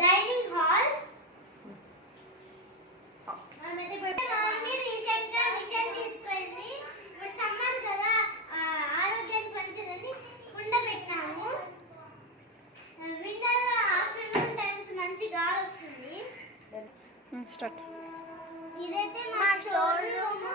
Dining hall. Mummy recent గా machine తీసుకుంది. ఇప్పుడు సమ్మర్ కదా, ఆరోగ్యానికి మంచిదని కుండ పెట్టినాము. వింటర్ ఆఫ్టర్నూన్ టైమ్స్ మంచి గాలి వస్తుంది. స్టార్ట్. ఇదైతే మా స్టోర్ రూమ్.